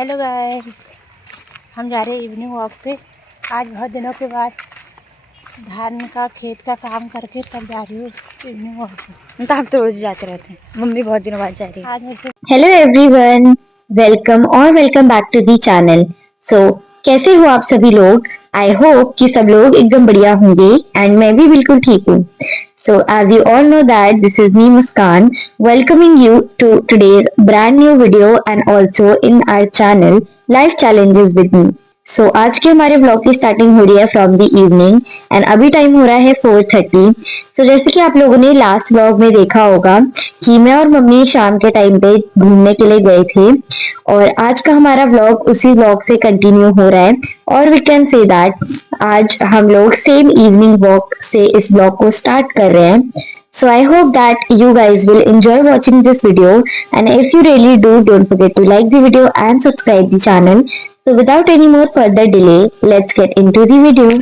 Hello guys, हम जा रहे हैं इवनिंग वॉक पे। आज बहुत दिनों के बाद धान का खेत का काम करके तब जा रही हूँ इवनिंग वॉक पे। तो हम तो रोज जाते रहते हैं, मम्मी बहुत दिनों बाद जा रही है। आज मुझे hello everyone, welcome back to the channel. कैसे हो आप सभी लोग? आई होप कि सब लोग एकदम बढ़िया होंगे एंड मैं भी बिल्कुल ठीक हूँ। So as you all know that this is me Muskan welcoming you to today's brand new video and also in our channel Life Challenges with me. आज के हमारे ब्लॉग की स्टार्टिंग हो रही है फ्रॉम द इवनिंग एंड अभी time हो रहा है 4:30। जैसे कि आप लोगों ने लास्ट ब्लॉग में देखा होगा कि मैं और मम्मी शाम के टाइम पे घूमने के लिए गए थे और आज का हमारा ब्लॉग उसी ब्लॉग से कंटिन्यू हो रहा है और वी कैन से दैट आज हम लोग सेम इवनिंग वॉक से इस ब्लॉग को स्टार्ट कर रहे हैं। So I hope that you guys will enjoy watching this video, and if you really do, don't forget to like the video and subscribe the channel. So without any more further delay, let's get into the video.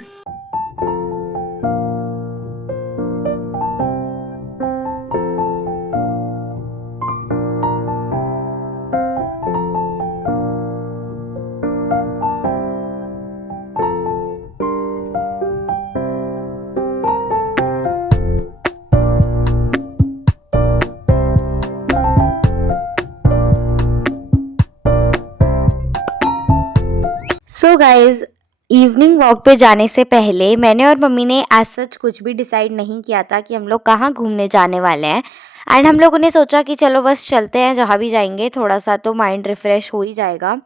So guys, evening walk पे जाने से पहले मैंने और mummy ने as such कुछ भी decide नहीं किया था कि हम लोग कहाँ घूमने जाने वाले हैं। एंड हम लोगों ने सोचा कि चलो बस चलते हैं, जहाँ भी जाएंगे थोड़ा सा तो माइंड रिफ़्रेश हो ही जाएगा,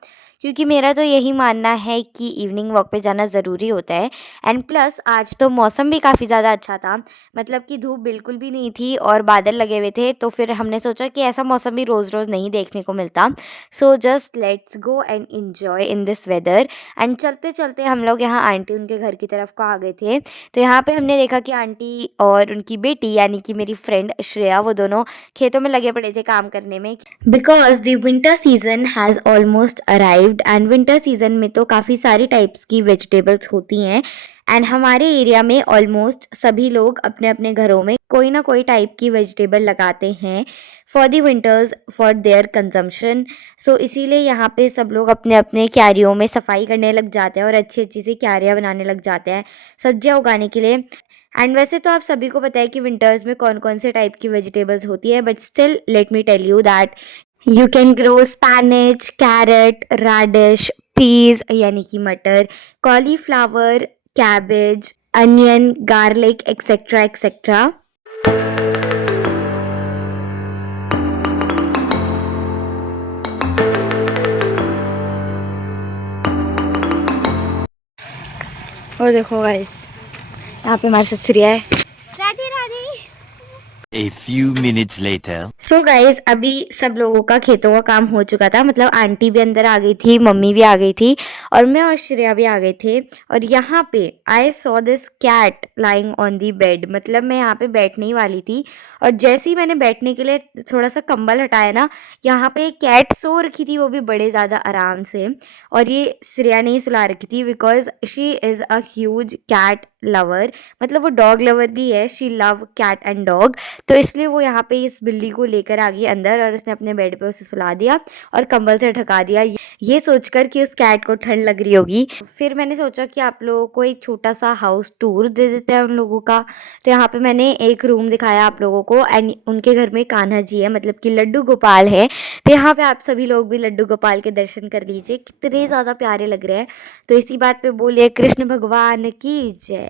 क्योंकि मेरा तो यही मानना है कि इवनिंग वॉक पे जाना ज़रूरी होता है। एंड प्लस आज तो मौसम भी काफ़ी ज़्यादा अच्छा था, मतलब कि धूप बिल्कुल भी नहीं थी और बादल लगे हुए थे, तो फिर हमने सोचा कि ऐसा मौसम भी रोज़ रोज़ नहीं देखने को मिलता। So just let's go and enjoy in this weather. And चलते चलते हम लोग यहाँ आंटी उनके घर की तरफ को आ गए थे, तो यहाँ पे हमने देखा कि आंटी और उनकी बेटी यानी कि मेरी फ्रेंड श्रेया, वो दोनों खेतों में लगे पड़े थे काम करने में, because the winter season has almost arrived. And winter season में तो काफ़ी सारी टाइप्स की वेजिटेबल्स होती हैं एंड हमारे एरिया में ऑलमोस्ट सभी लोग अपने अपने घरों में कोई ना कोई टाइप की वेजिटेबल लगाते हैं for the winters for their consumption. So इसीलिए यहाँ पे सब लोग अपने अपने क्यारियों में सफाई करने लग जाते हैं और अच्छी अच्छी सी क्यारियाँ बनाने लग जाते हैं सब्जियाँ उगाने के लिए। एंड वैसे तो आप सभी को पता है कि विंटर्स में कौन कौन से टाइप की वेजिटेबल्स होती है, but still let me tell you that you can grow spinach, carrot, radish, peas यानी कि मटर, cauliflower, cabbage, onion, garlic etcetera etcetera. और देखो गाइस, यहाँ पे हमारे साथ श्रेया है। Radhe Radhe. A few minutes later. So guys, अभी सब लोगों का खेतों का काम हो चुका था, मतलब आंटी भी अंदर आ गई थी, मम्मी भी आ गई थी और मैं और श्रेया भी आ गए थे। और यहाँ पे I saw this cat lying on the bed, मतलब मैं यहाँ पे बैठने ही वाली थी और जैसे ही मैंने बैठने के लिए थोड़ा सा कंबल हटाया ना, यहाँ पे एक कैट सो रखी थी, वो भी बड़े ज़्यादा आराम से। और ये श्रेया ने ही सुला रखी थी because she is a huge cat lover, मतलब वो डॉग लवर भी है, she love cat and dog. तो इसलिए वो यहाँ पे इस बिल्ली को लेकर आ गई अंदर और उसने अपने बेड पे उसे सुला दिया और कंबल से ढका दिया, ये सोचकर कि उस कैट को ठंड लग रही होगी। फिर मैंने सोचा कि आप लोगों को एक छोटा सा हाउस टूर दे देते हैं उन लोगों का। तो यहाँ पे मैंने एक रूम दिखाया आप लोगों को एंड उनके घर में कान्हा जी है, मतलब कि लड्डू गोपाल है। तो यहाँ पे आप सभी लोग भी लड्डू गोपाल के दर्शन कर लीजिए, कितने ज़्यादा प्यारे लग रहे हैं। तो इसी बात पे बोलिए कृष्ण भगवान की जय।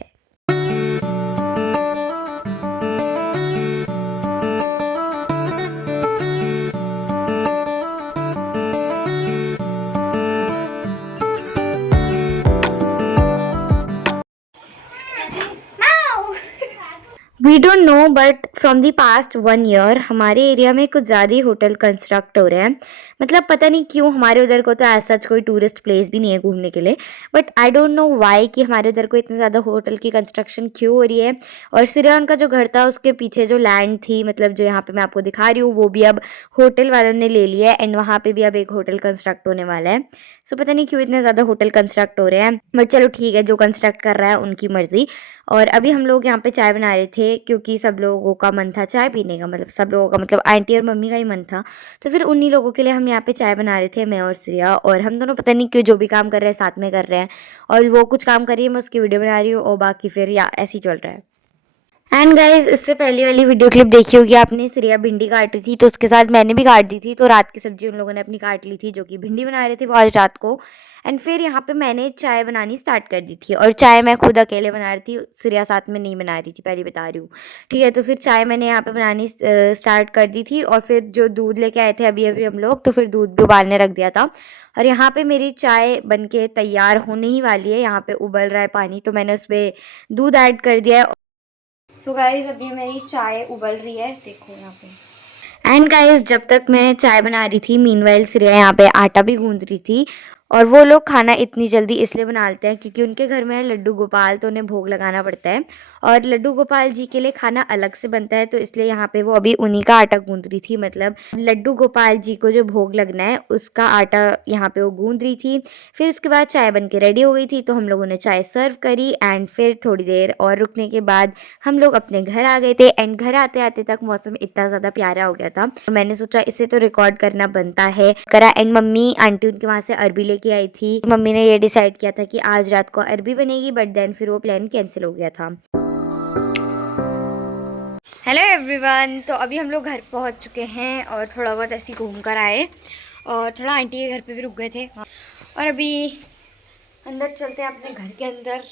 We don't know but from the past 1 year हमारे एरिया में कुछ ज़्यादा ही होटल कंस्ट्रक्ट हो रहे हैं, मतलब पता नहीं क्यों। हमारे उधर को तो ऐसा कोई टूरिस्ट प्लेस भी नहीं है घूमने के लिए, but I don't know why कि हमारे उधर को इतने ज़्यादा होटल की कंस्ट्रक्शन क्यों हो रही है। और सिर्फ उनका जो घर था उसके पीछे जो लैंड थी, मतलब जो यहाँ पे मैं आपको दिखा रही हूँ, वो भी अब होटल वालों ने ले लिया है एंड वहाँ पे भी अब एक होटल कंस्ट्रक्ट होने वाला है। सो पता नहीं क्यों इतने ज़्यादा होटल कंस्ट्रक्ट हो रहे हैं, बट चलो ठीक है, जो कंस्ट्रक्ट कर रहा है उनकी मर्ज़ी। और अभी हम लोग यहाँ पे चाय बना रहे थे क्योंकि सब लोगों का मन था चाय पीने का, मतलब सब लोगों का, मतलब आंटी और मम्मी का ही मन था। तो फिर उन्हीं लोगों के लिए हम यहाँ पे चाय बना रहे थे, मैं और श्रेया। और हम दोनों पता नहीं क्यों जो भी काम कर रहे हैं साथ में कर रहे हैं, और वो कुछ काम कर रही है, मैं उसकी वीडियो बना रही हूँ, और बाकी फिर या ऐसे ही चल रहा है। एंड गाइज, इससे पहले वाली वीडियो क्लिप देखी होगी आपने, श्रेया भिंडी काट रही थी तो उसके साथ मैंने भी काट दी थी। तो रात की सब्जी उन लोगों ने अपनी काट ली थी, जो कि भिंडी बना रहे थे वो आज रात को। एंड फिर यहाँ पे मैंने चाय बनानी स्टार्ट कर दी थी, और चाय मैं खुद अकेले बना रही थी, श्रेया साथ में नहीं बना रही थी, पहले बता रही हूँ, ठीक है। तो फिर चाय मैंने यहाँ पे बनानी स्टार्ट कर दी थी, और फिर जो दूध लेके आए थे अभी अभी हम लोग, तो फिर दूध भी उबालने रख दिया था। और यहाँ पे मेरी चाय बनके तैयार होने ही वाली है, यहाँ पे उबल रहा है पानी, तो मैंने उसमें दूध ऐड कर दिया है। सो गाइज, अभी मेरी चाय उबल रही है, देखो यहाँ पे। एंड गाइज, जब तक मैं चाय बना रही थी, मीनवाइल श्रेया यहाँ पे आटा भी गूंद रही थी। और वो लोग खाना इतनी जल्दी इसलिए बनाते हैं क्योंकि उनके घर में है लड्डू गोपाल, तो उन्हें भोग लगाना पड़ता है, और लड्डू गोपाल जी के लिए खाना अलग से बनता है। तो इसलिए यहाँ पे वो अभी उन्हीं का आटा गूंद रही थी, मतलब लड्डू गोपाल जी को जो भोग लगना है उसका आटा यहाँ पे वो गूंद रही थी। फिर उसके बाद चाय बन के रेडी हो गई थी, तो हम लोगों ने चाय सर्व करी। एंड फिर थोड़ी देर और रुकने के बाद हम लोग अपने घर आ गए थे। एंड घर आते आते तक मौसम इतना ज़्यादा प्यारा हो गया था, मैंने सोचा इसे तो रिकॉर्ड करना बनता है करा। एंड मम्मी आंटी उनके वहाँ से अरबी लेके आई थी। मम्मी ने ये डिसाइड किया था कि आज रात को अरबी बनेगी, बट देन फिर वो प्लान कैंसिल हो गया था। हेलो एवरीवन, तो अभी हम लोग घर पहुंच चुके हैं और थोड़ा बहुत ऐसे घूम कर आए, और थोड़ा आंटी के घर पे भी रुक गए थे। और अभी अंदर चलते हैं अपने घर के अंदर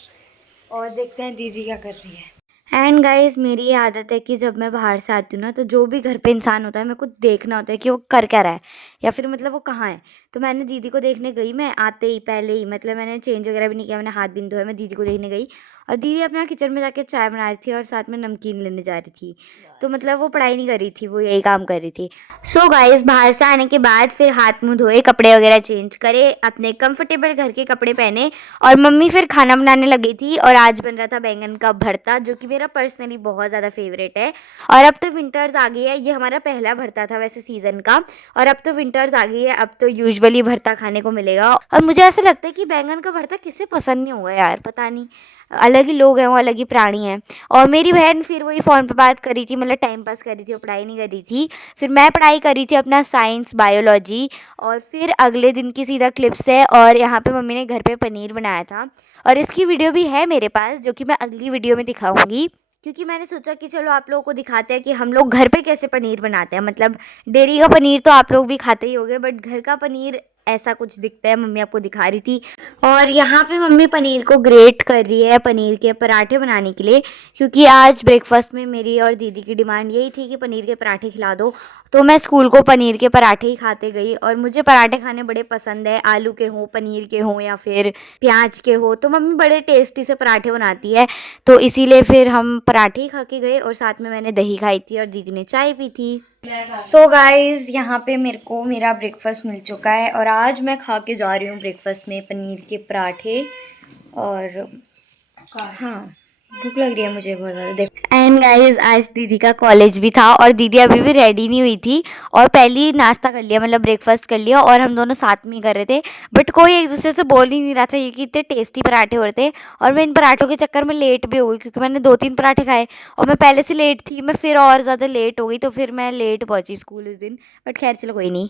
और देखते हैं दीदी क्या कर रही है। एंड गाइस, मेरी ये आदत है कि जब मैं बाहर से आती हूँ ना, तो जो भी घर पे इंसान होता है मेरे को देखना होता है कि वो कर क्या रहा है, या फिर मतलब वो कहाँ है। तो मैंने दीदी को देखने गई, मैं आते ही पहले ही, मतलब मैंने चेंज वगैरह भी नहीं किया, मैंने हाथ भी नहीं धोया, मैं दीदी को देखने गई। और दीदी अपना किचन में जाके चाय बना रही थी और साथ में नमकीन लेने जा रही थी। तो मतलब वो पढ़ाई नहीं कर रही थी, वो यही काम कर रही थी। सो गाइस, बाहर से आने के बाद फिर हाथ मुंह धोए, कपड़े वगैरह चेंज करे, अपने कंफर्टेबल घर के कपड़े पहने, और मम्मी फिर खाना बनाने लगी थी। और आज बन रहा था बैंगन का भरता, जो कि मेरा पर्सनली बहुत ज़्यादा फेवरेट है। और अब तो विंटर्स आ गई है, ये हमारा पहला भरता था वैसे सीज़न का, और अब तो विंटर्स आ गई है, अब तो यूजुअली भरता खाने को मिलेगा। और मुझे ऐसा लगता है कि बैंगन का भरता किसे पसंद नहीं होगा यार, पता नहीं, अलग ही लोग हैं वो, अलग ही प्राणी हैं। और मेरी बहन फिर वही फ़ोन पे बात कर रही थी, मतलब टाइम पास कर रही थी, वो पढ़ाई नहीं कर रही थी। फिर मैं पढ़ाई कर रही थी अपना साइंस बायोलॉजी। और फिर अगले दिन की सीधा क्लिप्स है, और यहाँ पे मम्मी ने घर पे पनीर बनाया था, और इसकी वीडियो भी है मेरे पास, जो कि मैं अगली वीडियो में दिखाऊंगी। क्योंकि मैंने सोचा कि चलो आप लोगों को दिखाते हैं कि हम लोग घर पे कैसे पनीर बनाते हैं। मतलब डेयरी का पनीर तो आप लोग भी खाते ही होंगे, बट घर का पनीर ऐसा कुछ दिखता है, मम्मी आपको दिखा रही थी। और यहाँ पे मम्मी पनीर को ग्रेट कर रही है पनीर के पराठे बनाने के लिए, क्योंकि आज ब्रेकफास्ट में मेरी और दीदी की डिमांड यही थी कि पनीर के पराठे खिला दो। तो मैं स्कूल को पनीर के पराठे ही खाते गई, और मुझे पराठे खाने बड़े पसंद है, आलू के हों, पनीर के हों, या फिर प्याज के हो। तो मम्मी बड़े टेस्टी से पराठे बनाती है, तो इसीलिए फिर हम पराठे ही खा के गए, और साथ में मैंने दही खाई थी और दीदी ने चाय पी थी। सो गाइज, यहाँ पे मेरे को मेरा ब्रेकफास्ट मिल चुका है, और आज मैं खा के जा रही हूँ ब्रेकफास्ट में पनीर के पराठे। और हाँ, भूख लग रही है मुझे बहुत ज़्यादा, देख। एंड गाइज, आज दीदी का कॉलेज भी था, और दीदी अभी भी रेडी नहीं हुई थी, और पहले ही नाश्ता कर लिया, मतलब ब्रेकफास्ट कर लिया, और हम दोनों साथ में ही कर रहे थे। बट कोई एक दूसरे से बोल ही नहीं रहा था ये कि इतने टेस्टी पराठे हो रहे थे। और मैं इन पराठों के चक्कर में लेट भी हो गई, क्योंकि मैंने 2-3 पराठे खाए, और मैं पहले से लेट थी, मैं फिर और ज़्यादा लेट हो गई, तो फिर मैं लेट पहुँची स्कूल उस दिन। बट खैर चलो, कोई नहीं।